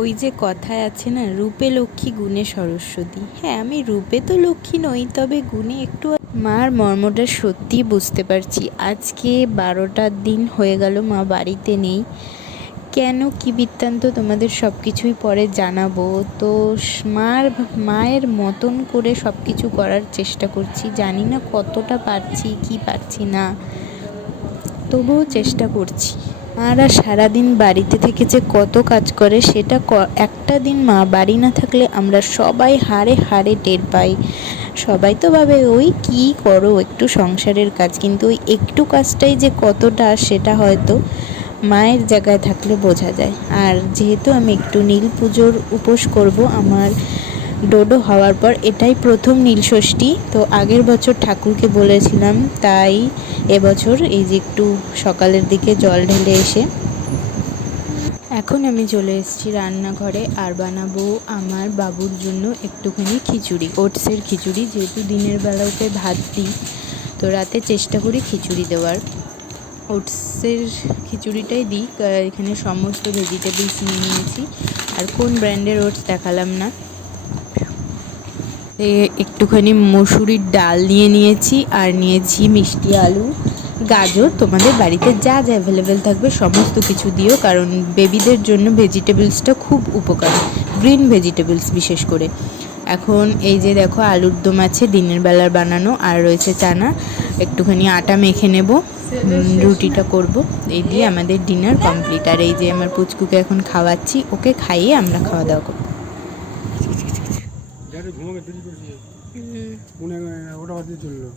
ওই যে কথায় আছে না, রূপে লক্ষ্মী গুণে সরস্বতী। হ্যাঁ, আমি রূপে তো লক্ষ্মী নই, তবে গুণে একটু। মার মর্মটা সত্যি বুঝতে পারছি। আজকে 12টার দিন হয়ে গেল মা বাড়িতে নেই। কেন, কি বৃত্তান্ত তোমাদের সব কিছুই পরে জানাবো। তো মায়ের মতন করে সব কিছু করার চেষ্টা করছি। জানি না কতটা পারছি কি পারছি না, তবুও চেষ্টা করছি। মারা সারাদিন বাড়িতে থেকে যে কত কাজ করে সেটা একটা দিন মা বাড়ি না থাকলে আমরা সবাই হাড়ে হাড়ে টের পাই। সবাই তো ভাবে ওই কি করো একটু সংসারের কাজ, কিন্তু ওই একটু কাজটাই যে কতটা সেটা হয়তো মায়ের জায়গায় থাকলে বোঝা যায়। আর যেহেতু আমি একটু নীল পুজোর উপোস করব, আমার ডোডো হওয়ার পর এটাই প্রথম নীলষষ্ঠী। তো আগের বছর ঠাকুরকে বলেছিলাম, তাই এবছর এই যে একটু সকালের দিকে জল ঢেলে এসে এখন আমি চলে এসেছি রান্নাঘরে। আর বানাবো আমার বাবুর জন্য একটুখানি খিচুড়ি, ওটসের খিচুড়ি। যেহেতু দিনের বেলা ওকে ভাত দিই, তো রাতে চেষ্টা করি খিচুড়ি দেওয়ার। ওটসের খিচুড়িটাই দিই। এখানে সমস্ত ভেজিটেবলস নিয়ে নিয়েছি। আর কোন ব্র্যান্ডের ওটস দেখালাম না। একটুখানি মসুরির ডাল নিয়ে নিয়েছি, আর নিয়েছি মিষ্টি আলু, গাজর। তোমাদের বাড়িতে যা যা অ্যাভেলেবেল থাকবে সমস্ত কিছু দিও, কারণ বেবিদের জন্য ভেজিটেবলসটা খুব উপকারী, গ্রিন ভেজিটেবলস বিশেষ করে। এখন এই যে দেখো আলুর দম আছে দিনের বেলার বানানো, আর রয়েছে চানা। একটুখানি আটা মেখে নেব, রুটিটা করব। এই দিয়ে আমাদের ডিনার কমপ্লিট। আর এই যে আমার পুচকুকে এখন খাওয়াচ্ছি, ওকে খাইয়ে আমরা খাওয়া দাওয়া করব। ঘুমাবে দেরি করছি, ওটা চললো।